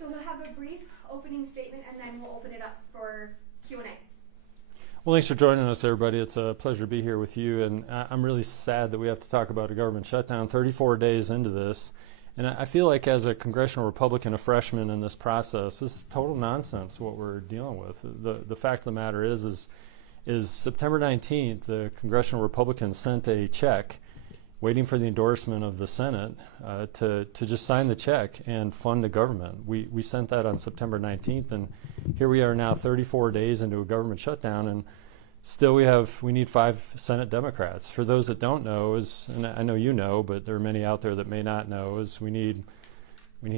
so he'll have a brief opening statement, and then we'll open it up for Q&A. Well, thanks for joining us, everybody. It's a pleasure to be here with you, and I'm really sad that we have to talk about a government shutdown 34 days into this. And I feel like as a congressional Republican, a freshman in this process, this is total nonsense what we're dealing with. The fact of the matter is September 19th, the congressional Republicans sent a check waiting for the endorsement of the Senate to just sign the check and fund the government. We sent that on September 19th, and here we are now 34 days into a government shutdown, and still we need 5 Senate Democrats. For those that don't know, and I know you know, but there are many out there that may not know, is we need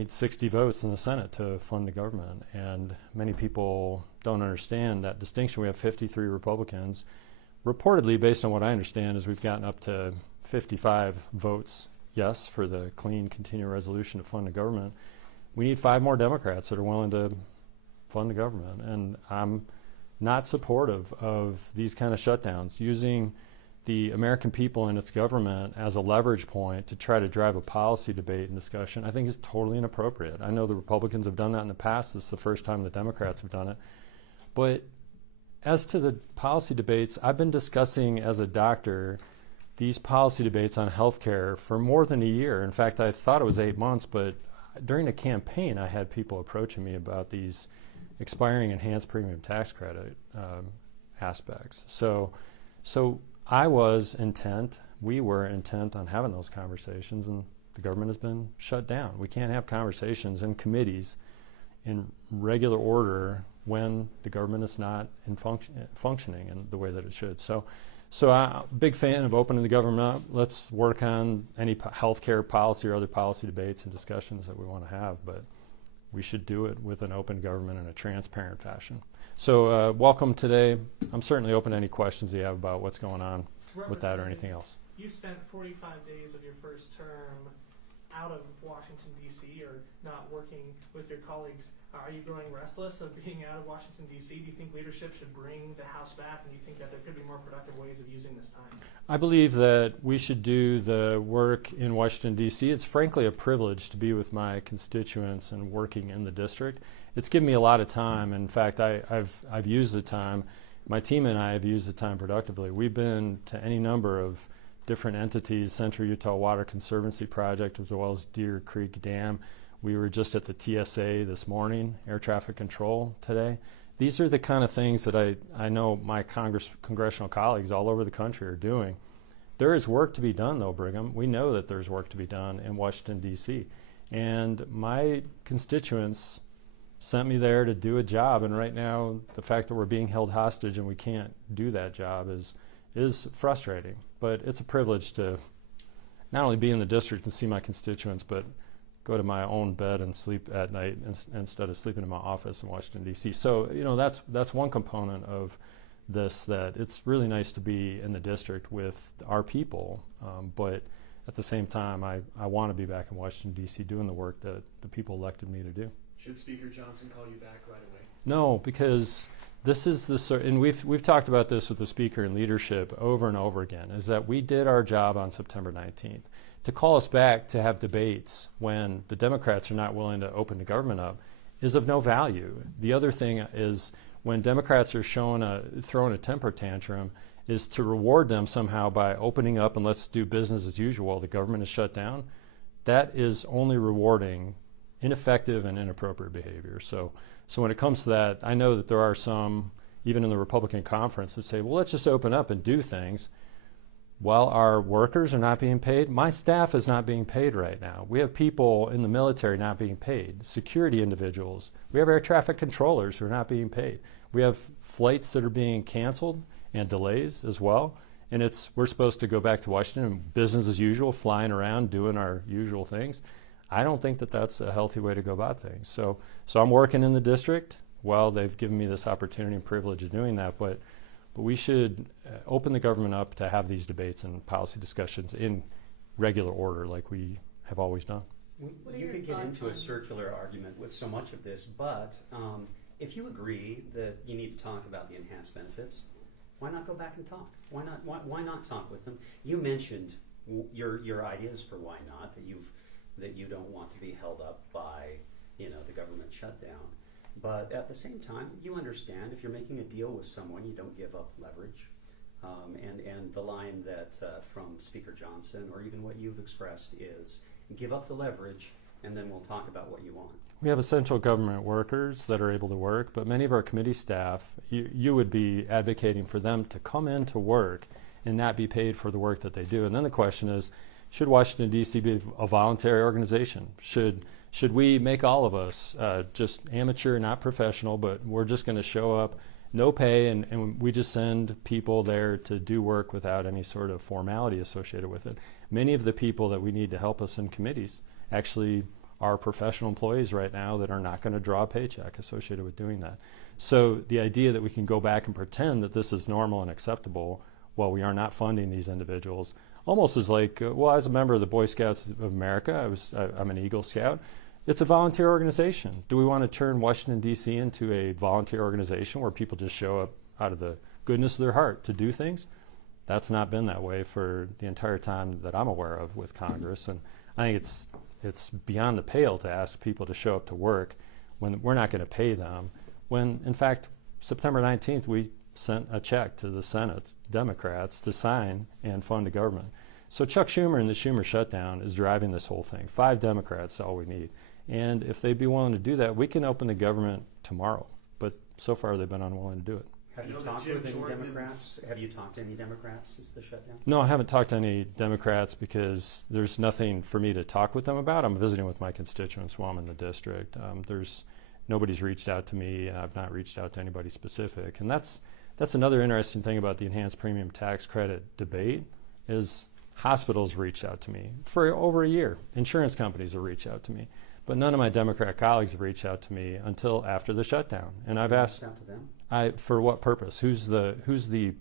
60 votes in the Senate to fund the government, and many people don't understand that distinction. We have 53 Republicans. Reportedly, based on what I understand, is we've gotten up to 55 votes, yes, for the clean continuing resolution to fund the government. We need 5 more Democrats that are willing to fund the government, and I'm not supportive of these kind of shutdowns, using the American people and its government as a leverage point to try to drive a policy debate and discussion. I think is totally inappropriate. I know the Republicans have done that in the past. This is the first time the Democrats have done it. But as to the policy debates, I've been discussing as a doctor these policy debates on health care for more than a year. In fact, I thought it was 8 months, but during the campaign, I had people approaching me about these expiring enhanced premium tax credit aspects. So we were intent on having those conversations, and the government has been shut down. We can't have conversations in committees in regular order when the government is not in functioning in the way that it should. So I'm a big fan of opening the government up. Let's work on any healthcare policy or other policy debates and discussions that we want to have, but we should do it with an open government in a transparent fashion. So welcome today. I'm certainly open to any questions you have about what's going on with that or anything else. You spent 45 days of your first term out of Washington, D.C., or not working with your colleagues. Are you growing restless of being out of Washington, D.C.? Do you think leadership should bring the House back, and do you think that there could be more productive ways of using this time? I believe that we should do the work in Washington, D.C. It's frankly a privilege to be with my constituents and working in the district. It's given me a lot of time. In fact, I've used the time. My team and I have used the time productively. We've been to any number of different entities, Central Utah Water Conservancy Project, as well as Deer Creek Dam. We were just at the TSA this morning, air traffic control today. These are the kind of things that I know my congressional colleagues all over the country are doing. There is work to be done, though, Brigham. We know that there's work to be done in Washington, D.C. And my constituents sent me there to do a job, and right now the fact that we're being held hostage and we can't do that job is frustrating. But it's a privilege to not only be in the district and see my constituents, but go to my own bed and sleep at night instead of sleeping in my office in Washington, D.C. So, that's one component of this, that it's really nice to be in the district with our people, but at the same time, I want to be back in Washington, D.C. doing the work that the people elected me to do. Should Speaker Johnson call you back right away? No, because this is and we've talked about this with the Speaker and leadership over and over again, is that we did our job on September 19th. To call us back to have debates when the Democrats are not willing to open the government up is of no value. The other thing is when Democrats are throwing a temper tantrum is to reward them somehow by opening up and let's do business as usual. The government is shut down. That is only rewarding ineffective and inappropriate behavior. So when it comes to that, I know that there are some, even in the Republican conference, that say, well, let's just open up and do things. Well, our workers are not being paid. My staff is not being paid right now. We have people in the military not being paid, security individuals. We have air traffic controllers who are not being paid. We have flights that are being canceled and delays as well. And we're supposed to go back to Washington and business as usual, flying around, doing our usual things. I don't think that that's a healthy way to go about things. So I'm working in the district. Well, they've given me this opportunity and privilege of doing that, but we should open the government up to have these debates and policy discussions in regular order like we have always done. You could get into a circular argument with so much of this, but if you agree that you need to talk about the enhanced benefits, why not go back and talk? Why not talk with them? You mentioned your ideas for why not, that you don't want to be held up by the government government shutdown. But at the same time, you understand if you're making a deal with someone, you don't give up leverage. And the line that from Speaker Johnson, or even what you've expressed, is give up the leverage and then we'll talk about what you want. We have essential government workers that are able to work, but many of our committee staff, you would be advocating for them to come into work and not be paid for the work that they do. And then the question is, should Washington, D.C. be a voluntary organization? Should we make all of us just amateur, not professional, but we're just going to show up, no pay, and we just send people there to do work without any sort of formality associated with it? Many of the people that we need to help us in committees actually are professional employees right now that are not going to draw a paycheck associated with doing that. So the idea that we can go back and pretend that this is normal and acceptable while we are not funding these individuals almost is like, well, as a member of the Boy Scouts of America, I'm an Eagle Scout. It's a volunteer organization. Do we want to turn Washington, D.C. into a volunteer organization where people just show up out of the goodness of their heart to do things? That's not been that way for the entire time that I'm aware of with Congress. And I think it's beyond the pale to ask people to show up to work when we're not going to pay them. When, in fact, September 19th, we sent a check to the Senate Democrats to sign and fund the government. So Chuck Schumer and the Schumer shutdown is driving this whole thing. 5 Democrats is all we need. And if they'd be willing to do that, we can open the government tomorrow. But so far, they've been unwilling to do it. Have you talked with any Democrats? Have you talked to any Democrats since the shutdown? No, I haven't talked to any Democrats because there's nothing for me to talk with them about. I'm visiting with my constituents while I'm in the district. Nobody's reached out to me. I've not reached out to anybody specific. And that's another interesting thing about the enhanced premium tax credit debate is hospitals reached out to me for over a year. Insurance companies have reached out to me. But none of my Democrat colleagues have reached out to me until after the shutdown. And I've asked, out to them? for what purpose? Who's the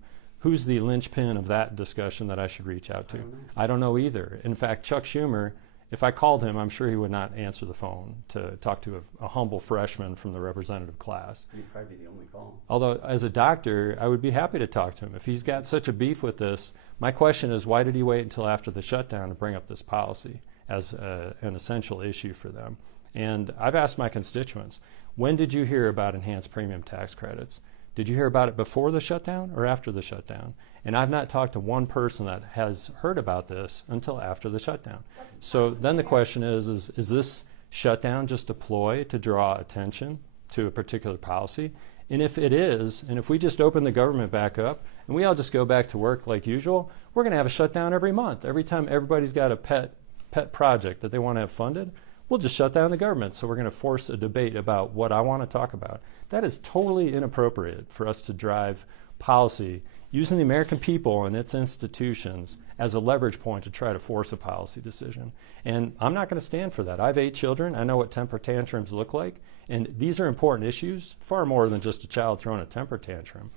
linchpin of that discussion that I should reach out to? I don't know either. In fact, Chuck Schumer, if I called him, I'm sure he would not answer the phone to talk to a humble freshman from the representative class. You'd probably be the only call. Although, as a doctor, I would be happy to talk to him. If he's got such a beef with this, my question is, why did he wait until after the shutdown to bring up this policy as an essential issue for them? And I've asked my constituents, when did you hear about enhanced premium tax credits? Did you hear about it before the shutdown or after the shutdown? And I've not talked to one person that has heard about this until after the shutdown. So then the question is this shutdown just a ploy to draw attention to a particular policy? And if it is, and if we just open the government back up and we all just go back to work like usual, we're going to have a shutdown every month. Every time everybody's got a pet project that they want to have funded, we'll just shut down the government. So we're going to force a debate about what I want to talk about. That is totally inappropriate for us to drive policy using the American people and its institutions as a leverage point to try to force a policy decision. And I'm not going to stand for that. I have 8 children. I know what temper tantrums look like. And these are important issues, far more than just a child throwing a temper tantrum.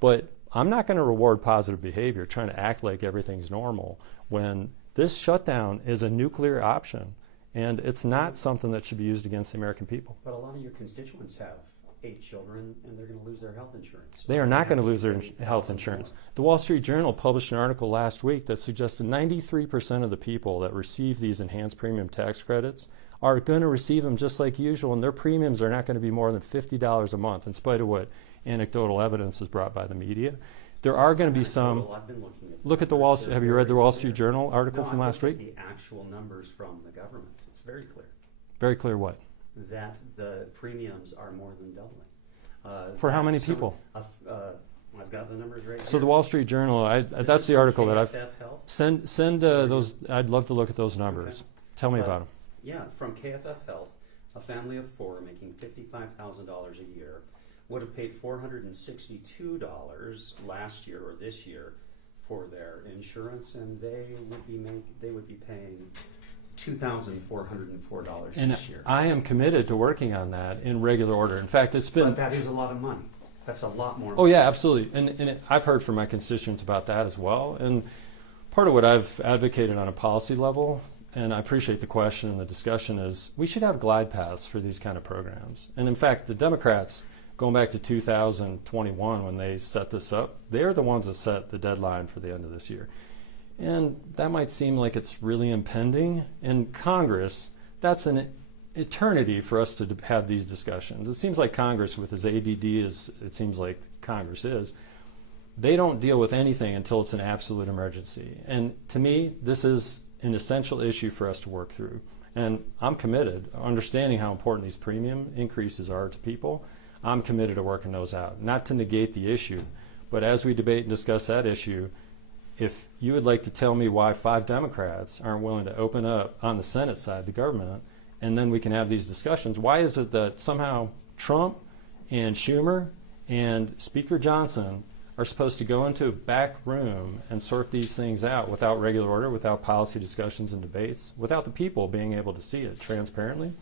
But I'm not going to reward positive behavior, trying to act like everything's normal, when this shutdown is a nuclear option. And it's not something that should be used against the American people. But a lot of your constituents have 8 children, and they're going to lose their health insurance. They are not going to lose their health insurance. The Wall Street Journal published an article last week that suggested 93% of the people that receive these enhanced premium tax credits are going to receive them just like usual, and their premiums are not going to be more than $50 a month, in spite of what anecdotal evidence is brought by the media. There are going to be some. Look at the Wall. Have you read the Wall Street Journal article from last week? The actual numbers from the government. It's very clear. Very clear what? That the premiums are more than doubling. For how many people? I've got the numbers right here. So the Wall Street Journal, that's the article that I've send those. I'd love to look at those numbers. Okay. Tell me about them. Yeah, from KFF Health, a family of 4 making $55,000 a year would have paid $462 last year or this year for their insurance, and they would be paying $2,404 this year. I am committed to working on that in regular order. In fact, it's been. But that is a lot of money. That's a lot more. Oh yeah, absolutely. And I've heard from my constituents about that as well. And part of what I've advocated on a policy level, and I appreciate the question and the discussion, is we should have glide paths for these kind of programs. And in fact, the Democrats, going back to 2021 when they set this up, they're the ones that set the deadline for the end of this year. And that might seem like it's really impending. In Congress, that's an eternity for us to have these discussions. It seems like Congress, with as ADD as it seems like Congress is, they don't deal with anything until it's an absolute emergency. And to me, this is an essential issue for us to work through. And I'm committed, understanding how important these premium increases are to people, I'm committed to working those out. Not to negate the issue, but as we debate and discuss that issue, if you would like to tell me why 5 Democrats aren't willing to open up on the Senate side, the government, and then we can have these discussions, why is it that somehow Trump and Schumer and Speaker Johnson are supposed to go into a back room and sort these things out without regular order, without policy discussions and debates, without the people being able to see it transparently?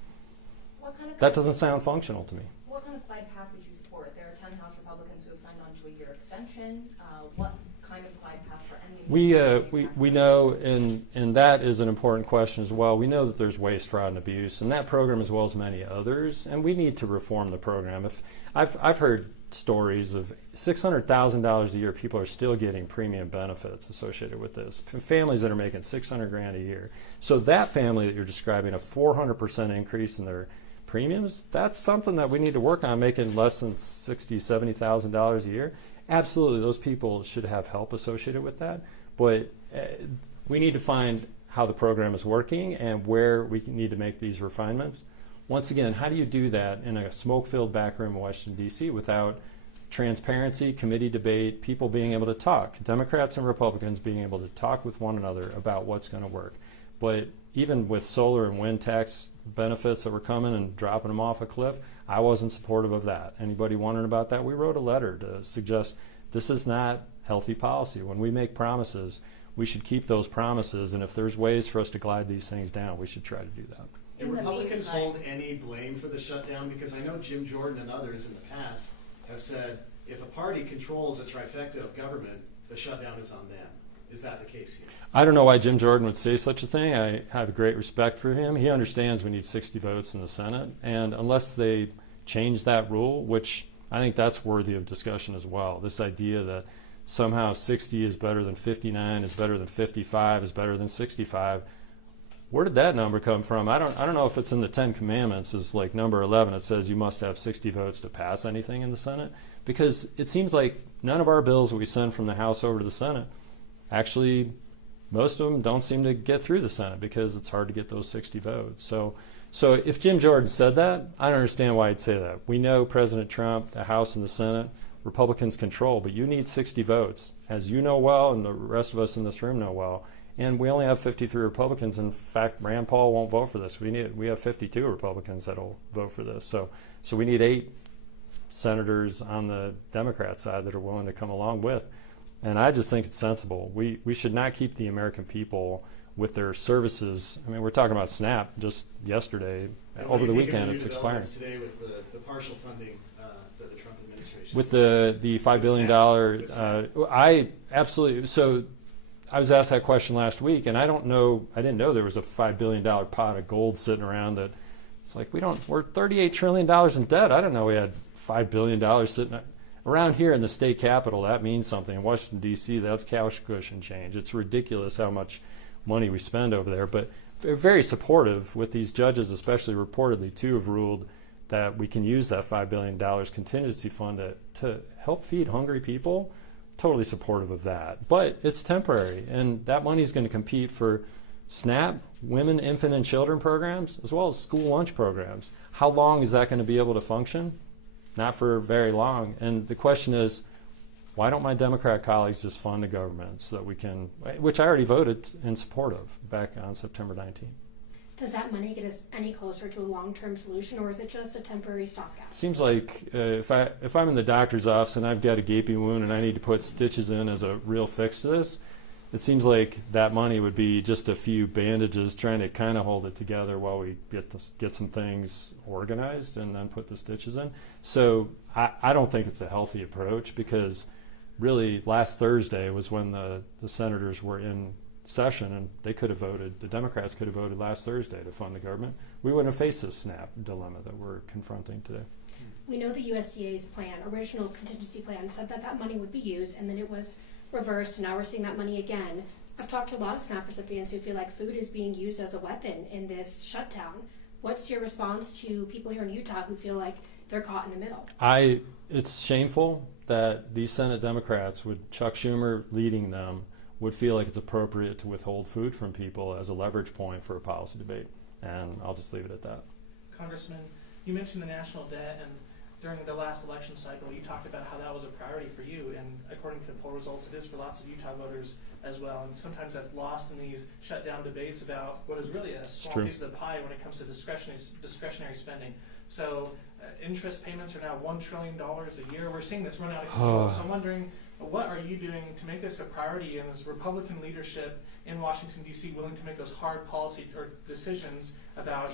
That doesn't sound functional to me. What kind of glide path would you support? There are 10 House Republicans who have signed on to a year extension. What kind of glide path for ending? We know, and that is an important question as well. We know that there's waste, fraud, and abuse, and that program as well as many others, and we need to reform the program. If I've heard stories of $600,000 a year, people are still getting premium benefits associated with this. Families that are making $600,000 a year. So that family that you're describing, a 400% increase in their premiums, that's something that we need to work on, making less than $60,000, $70,000 a year. Absolutely, those people should have help associated with that. But we need to find how the program is working and where we need to make these refinements. Once again, how do you do that in a smoke-filled back room in Washington, D.C. without transparency, committee debate, people being able to talk, Democrats and Republicans being able to talk with one another about what's going to work? But even with solar and wind tax benefits that were coming and dropping them off a cliff, I wasn't supportive of that. Anybody wondering about that? We wrote a letter to suggest this is not healthy policy. When we make promises, we should keep those promises, and if there's ways for us to glide these things down, we should try to do that. Do Republicans hold any blame for the shutdown? Because I know Jim Jordan and others in the past have said if a party controls a trifecta of government, the shutdown is on them. Is that the case here? I don't know why Jim Jordan would say such a thing. I have great respect for him. He understands we need 60 votes in the Senate, and unless they change that rule, which I think that's worthy of discussion as well, this idea that somehow 60 is better than 59, is better than 55, is better than 65. Where did that number come from? I don't know if it's in the 10 Commandments, is like number 11. It says you must have 60 votes to pass anything in the Senate, because it seems like none of our bills that we send from the House over to the Senate, actually, most of them don't seem to get through the Senate because it's hard to get those 60 votes. So if Jim Jordan said that, I don't understand why he'd say that. We know President Trump, the House and the Senate, Republicans control, but you need 60 votes, as you know well and the rest of us in this room know well. And we only have 53 Republicans. In fact, Rand Paul won't vote for this. We have 52 Republicans that'll vote for this. So we need 8 senators on the Democrat side that are willing to come along with. And I just think it's sensible. We should not keep the American people with their services. I mean, we're talking about SNAP just yesterday. Over the weekend, it's expiring. Today with the partial funding that the Trump administration with the $5 billion, I absolutely. So I was asked that question last week, and I didn't know there was a $5 billion pot of gold sitting around. That it's like we're $38 trillion in debt. I didn't know we had $5 billion sitting around here in the state capitol. That means something. In Washington, D.C., that's couch cushion change. It's ridiculous how much money we spend over there. But they're very supportive with these judges, especially reportedly, too, have ruled that we can use that $5 billion contingency fund to help feed hungry people. Totally supportive of that. But it's temporary, and that money is going to compete for SNAP, women, infant, and children programs, as well as school lunch programs. How long is that going to be able to function? Not for very long. And the question is, why don't my Democrat colleagues just fund the government so that we can, which I already voted in support of back on September 19th. Does that money get us any closer to a long-term solution, or is it just a temporary stopgap? Seems like if I'm in the doctor's office and I've got a gaping wound and I need to put stitches in as a real fix to this, it seems like that money would be just a few bandages trying to kind of hold it together while we get some things organized and then put the stitches in. So I don't think it's a healthy approach, because really last Thursday was when the senators were in session, and they could have voted, the Democrats could have voted last Thursday to fund the government. We wouldn't have faced this SNAP dilemma that we're confronting today. We know the USDA's original contingency plan, said that money would be used, and then it was reversed, and now we're seeing that money again. I've talked to a lot of SNAP recipients who feel like food is being used as a weapon in this shutdown. What's your response to people here in Utah who feel like they're caught in the middle? It's shameful that these Senate Democrats, with Chuck Schumer leading them, would feel like it's appropriate to withhold food from people as a leverage point for a policy debate. And I'll just leave it at that. Congressman, you mentioned the national debt, and during the last election cycle, you talked about how that was a priority for you, and according to the poll results, it is for lots of Utah voters as well. And sometimes that's lost in these shutdown debates about what is really a small piece of the pie when it comes to discretionary spending. So interest payments are now $1 trillion a year. We're seeing this run out of control. So I'm wondering, what are you doing to make this a priority, and is Republican leadership in Washington, D.C. willing to make those hard policy or decisions about,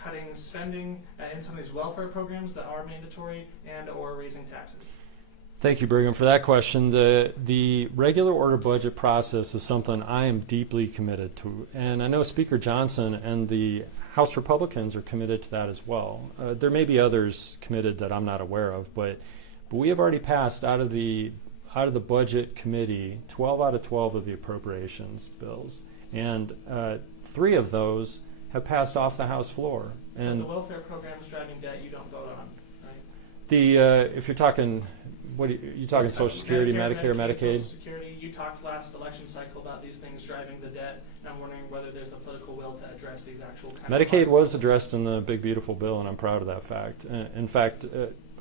cutting spending in some of these welfare programs that are mandatory and or raising taxes? Thank you, Brigham, for that question. The regular order budget process is something I am deeply committed to, and I know Speaker Johnson and the House Republicans are committed to that as well. There may be others committed that I'm not aware of, but we have already passed out of the Budget Committee 12 out of 12 of the appropriations bills, and 3 of those have passed off the House floor. And the welfare programs driving debt you don't vote on, right? If you're talking, what are you talking? Social Security, Medicare, Medicaid. Social Security. You talked last election cycle about these things driving the debt, and I'm wondering whether there's a political will to address these actual kind Medicaid of was addressed in the big beautiful bill, and I'm proud of that fact. In fact,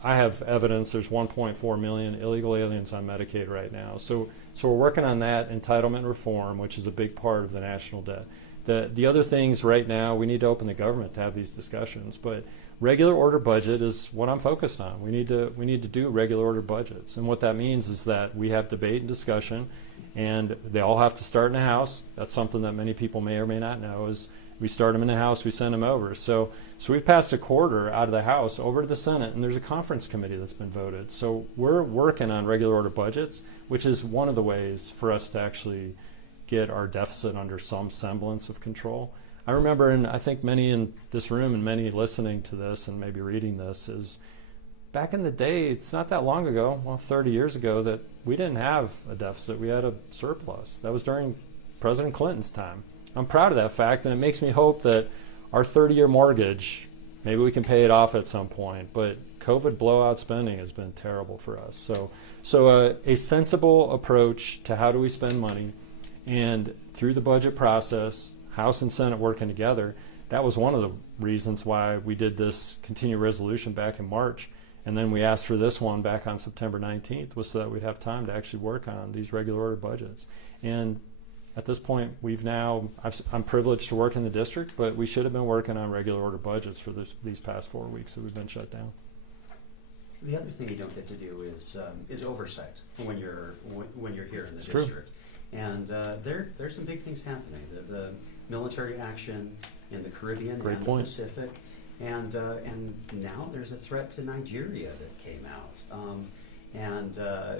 I have evidence there's 1.4 million illegal aliens on Medicaid right now. So we're working on that entitlement reform, which is a big part of the national debt. The other things right now, we need to open the government to have these discussions, but regular order budget is what I'm focused on. We need to do regular order budgets, and what that means is that we have debate and discussion, and they all have to start in the House. That's something that many people may or may not know, is we start them in the House, we send them over. So we've passed a quarter out of the House over to the Senate, and there's a conference committee that's been voted. So we're working on regular order budgets, which is one of the ways for us to actually get our deficit under some semblance of control. I remember, and I think many in this room and many listening to this and maybe reading this, is back in the day, it's not that long ago, 30 years ago, that we didn't have a deficit. We had a surplus. That was during President Clinton's time. I'm proud of that fact, and it makes me hope that our 30-year mortgage, maybe we can pay it off at some point, but COVID blowout spending has been terrible for us. So a sensible approach to how do we spend money, and through the budget process, House and Senate working together, that was one of the reasons why we did this continuing resolution back in March, and then we asked for this one back on September 19th, was so that we'd have time to actually work on these regular order budgets. And at this point, I'm privileged to work in the district, but we should have been working on regular order budgets for these past 4 weeks that we've been shut down. The other thing you don't get to do is oversight when you're here in the It's district. true. And there's some big things happening. The military action in the Caribbean Great and point. the Pacific, and now there's a threat to Nigeria that came out. And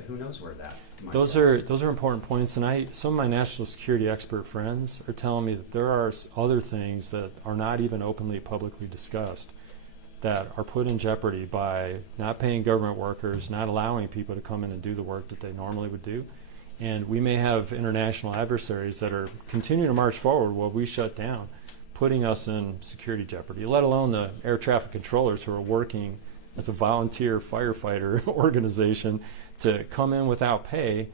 who knows where that might Those go. are important points, and some of my national security expert friends are telling me that there are other things that are not even openly publicly discussed that are put in jeopardy by not paying government workers, not allowing people to come in and do the work that they normally would do. And we may have international adversaries that are continuing to march forward while we shut down, putting us in security jeopardy, let alone the air traffic controllers who are working as a volunteer firefighter organization to come in without pay.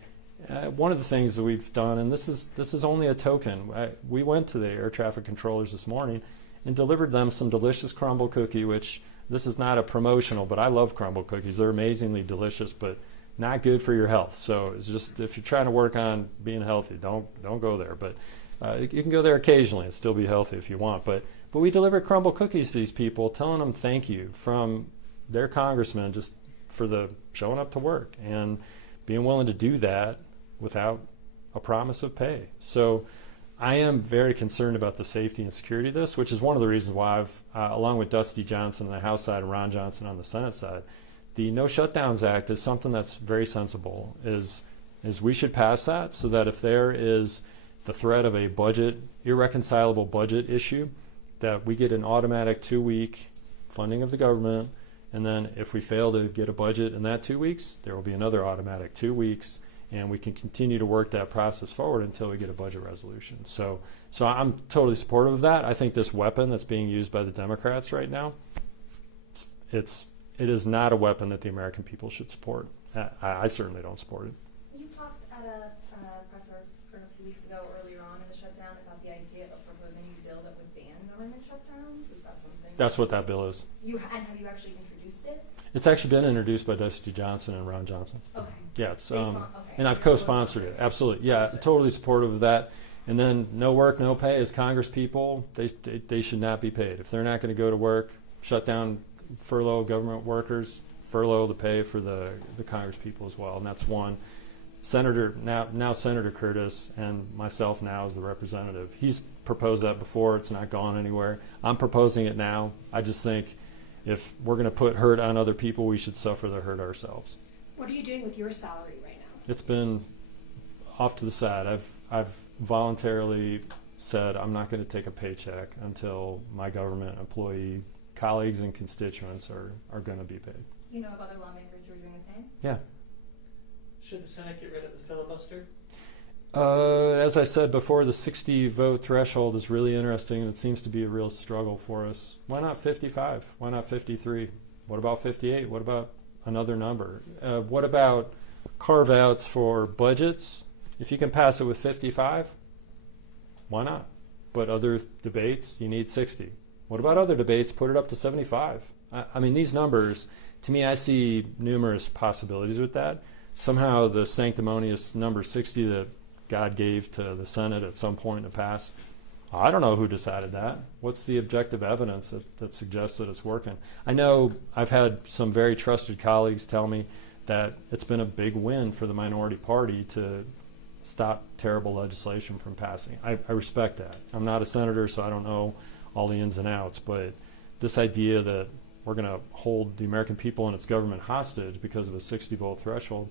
One of the things that we've done, and this is only a token, we went to the air traffic controllers this morning and delivered them some delicious crumble cookie, which this is not a promotional, but I love crumble cookies. They're amazingly delicious, but not good for your health. So it's just, if you're trying to work on being healthy, don't go there. But you can go there occasionally and still be healthy if you want. But we deliver crumble cookies to these people, telling them thank you from their congressman just for the showing up to work and being willing to do that without a promise of pay. So I am very concerned about the safety and security of this, which is one of the reasons why I've, along with Dusty Johnson on the House side and Ron Johnson on the Senate side, the No Shutdowns Act is something that's very sensible. Is we should pass that so that if there is the threat of a irreconcilable budget issue, that we get an automatic 2-week funding of the government, and then if we fail to get a budget in that 2 weeks, there will be another automatic 2 weeks, and we can continue to work that process forward until we get a budget resolution. So I'm totally supportive of that. I think this weapon that's being used by the Democrats right now, it is not a weapon that the American people should support. I certainly don't support it. You talked at a presser a few weeks ago earlier on in the shutdown about the idea of proposing a bill that would ban government shutdowns. Is that something? That's what that bill is. And have you actually introduced it? It's actually been introduced by Dusty Johnson and Ron Johnson. Okay. Yeah, it's Okay. and I've co-sponsored it. Absolutely, yeah, totally supportive of that. And then no work, no pay. As Congress people, they should not be paid. If they're not going to go to work, shut down, furlough government workers, furlough the pay for the Congress people as well. And that's one. Senator now Senator Curtis and myself now as the representative. He's proposed that before. It's not gone anywhere. I'm proposing it now. I just think if we're going to put hurt on other people, we should suffer the hurt ourselves. What are you doing with your salary right now? It's been off to the side. I've voluntarily said I'm not going to take a paycheck until my government employee colleagues and constituents are going to be paid. You know of other lawmakers who are doing the same? Yeah. Should the Senate get rid of the filibuster? As I said before, the 60 vote threshold is really interesting, and it seems to be a real struggle for us. Why not 55? Why not 53? What about 58? What about another number? What about carve-outs for budgets? If you can pass it with 55, why not? But other debates, you need 60. What about other debates? Put it up to 75. I mean, these numbers, to me, I see numerous possibilities with that. Somehow the sanctimonious number 60 that God gave to the Senate at some point in the past, I don't know who decided that. What's the objective evidence that suggests that it's working? I know I've had some very trusted colleagues tell me that it's been a big win for the minority party to stop terrible legislation from passing. I respect that. I'm not a senator, so I don't know all the ins and outs, but this idea that we're going to hold the American people and its government hostage because of a 60 vote threshold,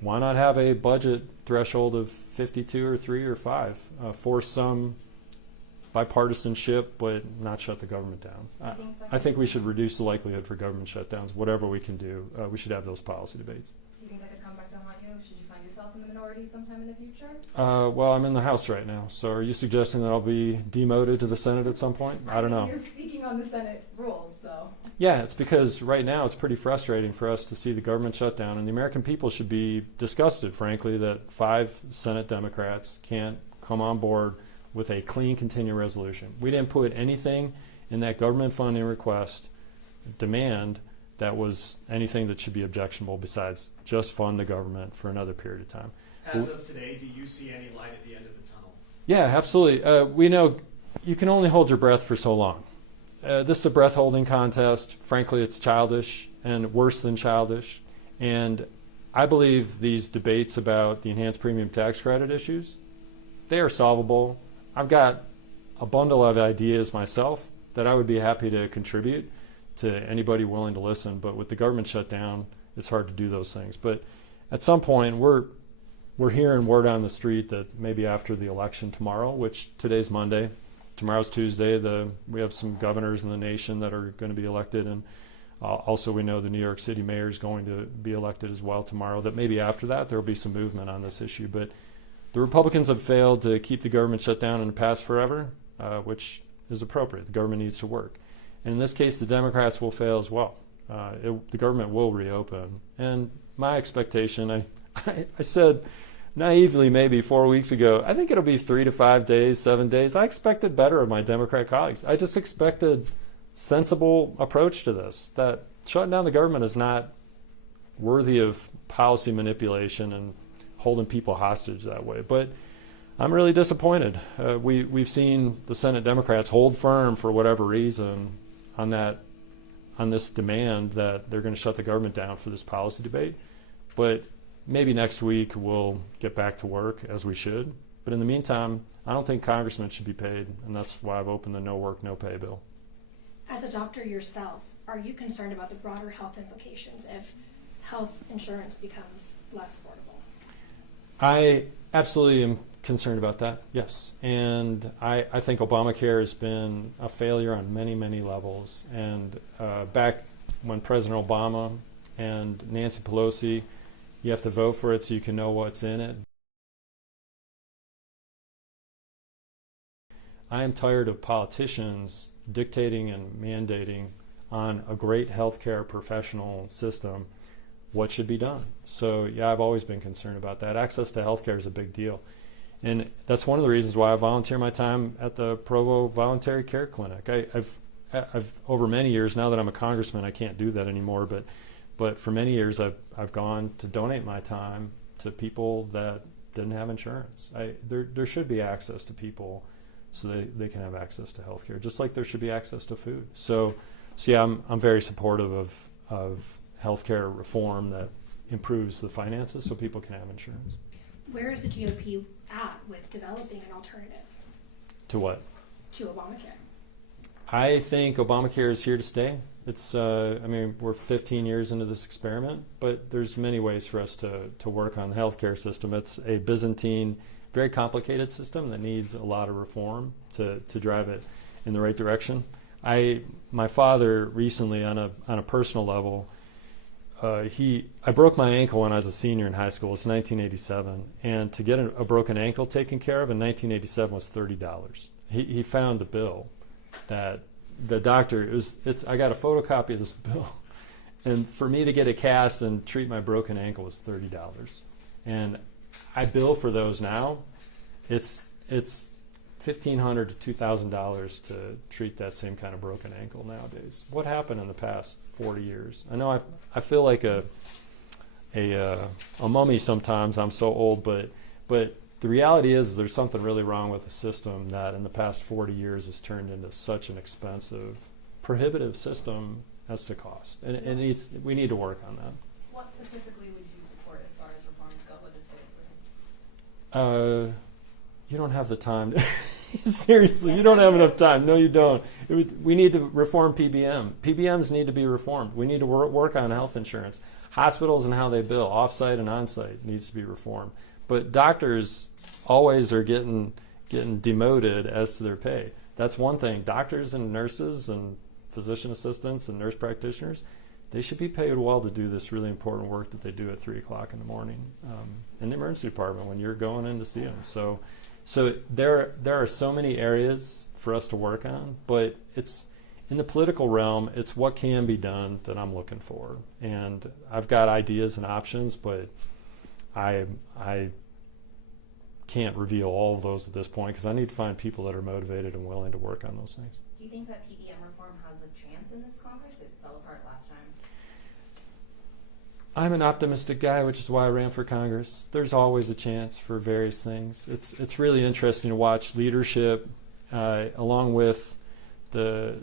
why not have a budget threshold of 52 or 3 or 5? Force some bipartisanship, but not shut the government down. I think we should reduce the likelihood for government shutdowns. Whatever we can do, we should have those policy debates. Do you think that could come back to haunt you? Should you find yourself in the minority sometime in the future? Well, I'm in the House right now, so are you suggesting that I'll be demoted to the Senate at some point? I don't know. You're speaking on the Senate rules, so. Yeah, it's because right now it's pretty frustrating for us to see the government shut down, and the American people should be disgusted, frankly, that 5 Senate Democrats can't come on board with a clean continuing resolution. We didn't put anything in that government funding request demand that was anything that should be objectionable besides just fund the government for another period of time. As of today, do you see any light at the end of the tunnel? Yeah, absolutely. We know you can only hold your breath for so long. This is a breath holding contest. Frankly, it's childish and worse than childish. And I believe these debates about the enhanced premium tax credit issues, they are solvable. I've got a bundle of ideas myself that I would be happy to contribute to anybody willing to listen. But with the government shutdown, it's hard to do those things. But at some point, we're hearing word on the street that maybe after the election tomorrow, which today's Monday, tomorrow's Tuesday, we have some governors in the nation that are going to be elected, and also we know the New York City mayor is going to be elected as well tomorrow, that maybe after that there will be some movement on this issue. But the Republicans have failed to keep the government shut down in the past forever, which is appropriate. The government needs to work. And in this case, the Democrats will fail as well. The government will reopen. And my expectation, I said naively maybe 4 weeks ago, I think it'll be 3 to 5 days, 7 days. I expected better of my Democrat colleagues. I just expected sensible approach to this, that shutting down the government is not worthy of policy manipulation and holding people hostage that way. But I'm really disappointed. We've seen the Senate Democrats hold firm for whatever reason on this demand that they're going to shut the government down for this policy debate. But maybe next week we'll get back to work as we should. But in the meantime, I don't think congressmen should be paid, and that's why I've opened the no work, no pay bill. As a doctor yourself, are you concerned about the broader health implications if health insurance becomes less affordable? I absolutely am concerned about that, yes. And I think Obamacare has been a failure on many, many levels. And back when President Obama and Nancy Pelosi You have to vote for it so you can know what's in it. I am tired of politicians dictating and mandating on a great healthcare professional system what should be done. So yeah, I've always been concerned about that. Access to healthcare is a big deal. And that's one of the reasons why I volunteer my time at the Provo Voluntary Care Clinic. I've over many years, now that I'm a congressman, I can't do that anymore, but for many years I've gone to donate my time to people that didn't have insurance. There should be access to people so they can have access to healthcare, just like there should be access to food. So yeah, I'm very supportive of healthcare reform that improves the finances so people can have insurance. Where is the GOP at with developing an alternative To what? to Obamacare? I think Obamacare is here to stay. It's, I mean, we're 15 years into this experiment, but there's many ways for us to work on the healthcare system. It's a Byzantine, very complicated system that needs a lot of reform to drive it in the right direction. My father recently, on a personal level, I broke my ankle when I was a senior in high school. It's 1987, and to get a broken ankle taken care of in 1987 was $30. He found the bill that the doctor I got a photocopy of this bill, and for me to get a cast and treat my broken ankle was $30, and I bill for those now. It's $1,500 to $2,000 to treat that same kind of broken ankle nowadays. What happened in the past 40 years? I know I feel like a mummy sometimes. I'm so old, but the reality is there's something really wrong with the system that in the past 40 years has turned into such an expensive, prohibitive system as to cost, and we need to work on that. What specifically would you support as far as reforms go legislatively? You don't have the time. Seriously, you don't have enough time. No, you don't. We need to reform PBM. PBMs need to be reformed. We need to work on health insurance. Hospitals and how they bill, off-site and on-site, needs to be reformed. But doctors always are getting demoted as to their pay. That's one thing. Doctors and nurses and physician assistants and nurse practitioners, they should be paid well to do this really important work that they do at 3 o'clock in the morning in the emergency department when you're going in to see them. So there are so many areas for us to work on, but it's in the political realm, it's what can be done that I'm looking for. And I've got ideas and options, but I can't reveal all of those at this point because I need to find people that are motivated and willing to work on those things. Do you think that PBM reform has a chance in this Congress? It fell apart last time. I'm an optimistic guy, which is why I ran for Congress. There's always a chance for various things. It's really interesting to watch leadership along with the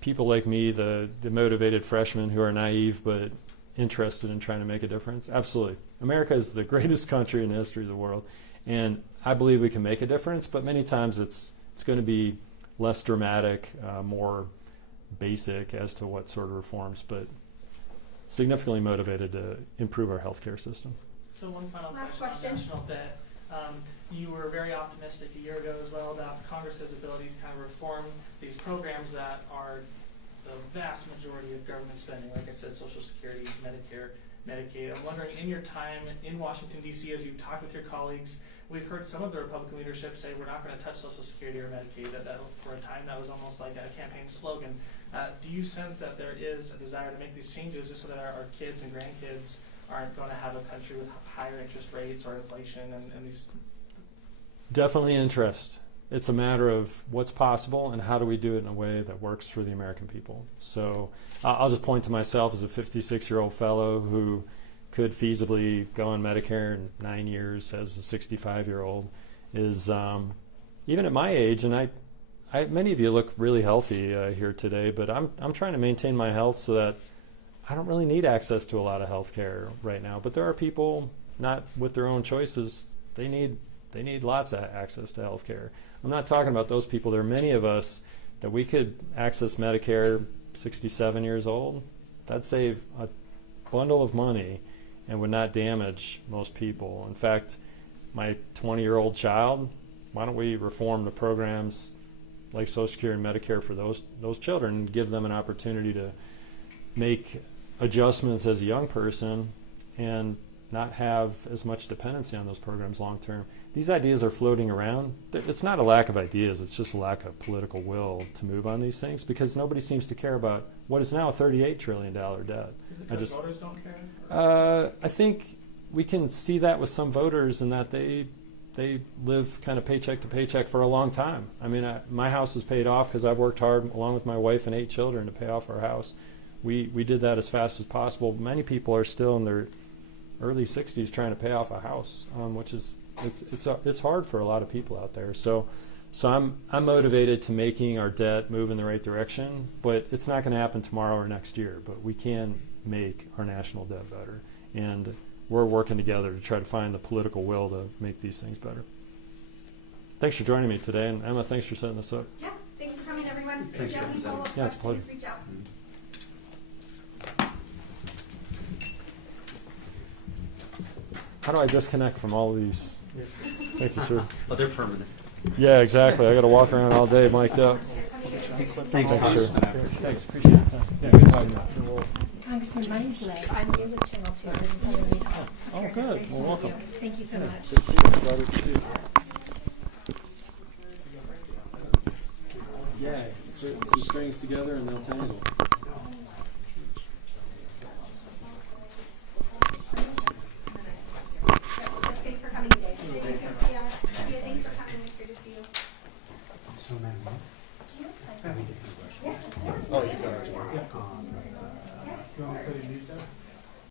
people like me, the motivated freshmen who are naive but interested in trying to make a difference. Absolutely. America is the greatest country in the history of the world, and I believe we can make a difference, but many times it's going to be less dramatic, more basic as to what sort of reforms, but significantly motivated to improve our healthcare system. So one final Last question on question. national debt. You were very optimistic a year ago as well about Congress's ability to kind of reform these programs that are the vast majority of government spending. Like I said, Social Security, Medicare, Medicaid. I'm wondering, in your time in Washington, D.C., as you've talked with your colleagues, we've heard some of the Republican leadership say we're not going to touch Social Security or Medicaid. That for a time that was almost like a campaign slogan. Do you sense that there is a desire to make these changes just so that our kids and grandkids aren't going to have a country with higher interest rates or inflation and these? Definitely interest. It's a matter of what's possible and how do we do it in a way that works for the American people. So I'll just point to myself as a 56-year-old fellow who could feasibly go on Medicare in 9 years as a 65-year-old is even at my age, and many of you look really healthy here today, but I'm trying to maintain my health so that I don't really need access to a lot of health care right now. But there are people not with their own choices. They need lots of access to health care. I'm not talking about those people. There are many of us that we could access Medicare 67 years old. That'd save a bundle of money and would not damage most people. In fact, my 20-year-old child, why don't we reform the programs like Social Security and Medicare for those children and give them an opportunity to make adjustments as a young person and not have as much dependency on those programs long term. These ideas are floating around. It's not a lack of ideas, it's just a lack of political will to move on these things because nobody seems to care about what is now a $38 trillion debt. Is it because voters don't care? I think we can see that with some voters in that they live kind of paycheck to paycheck for a long time. I mean, my house is paid off because I've worked hard along with my wife and 8 children to pay off our house. We did that as fast as possible. Many people are still in their early 60s trying to pay off a house, which is it's hard for a lot of people out there. So I'm motivated to making our debt move in the right direction, but it's not going to happen tomorrow or next year. But we can make our national debt better, and we're working together to try to find the political will to make these things better. Thanks for joining me today, and Emma, thanks for setting this up. Yeah, thanks for coming, everyone. Thanks If you have any for follow-up Yeah, it's a questions, pleasure. reach out. How do I disconnect from all of these? Thank you, sir. Oh, they're permanent. Yeah, exactly. I got to walk around all day mic'd up. Thanks, Thanks, sir. Thanks. Appreciate it. Yeah, good talking to you. Congressman, my name's Leigh. I'm new with Channel 2. I've been sending you Oh, here. good. Nice Well, to meet welcome. you. Thank you so much. Good to see you, brother. Good to see you. Yeah, put some strings together and they'll tangle. Thanks for coming today. Thanks for seeing us. Thanks for coming. It's good to see you. So, man, Oh, you got it. You want me to put it in these there?